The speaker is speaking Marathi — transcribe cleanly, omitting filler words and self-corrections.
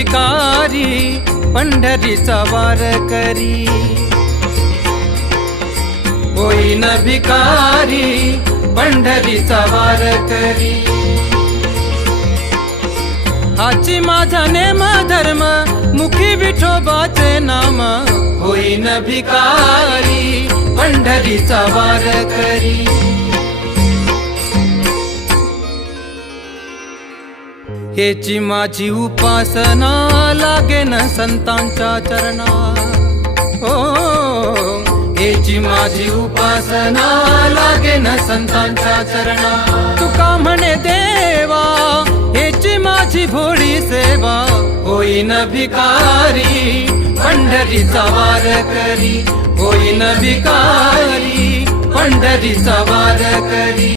भिकारी पंढरीचा वार करी, होईन भिकारी पंढरीचा वार करी। हाची माझा नेम धर्म मुखी विठोबाचे नाम, होईन भिकारी पंढरीचा वार करी। हेची माझी उपासना लागेन संतांच्या चरणा, ओ हेची माझी उपासना लागेन संतांच्या चरणा। तुका म्हणे देवा हेची माझी भोळी सेवा, होईन भिकारी पंढरीचा वार करी, होईन भिकारी पंढरीचा वार करी।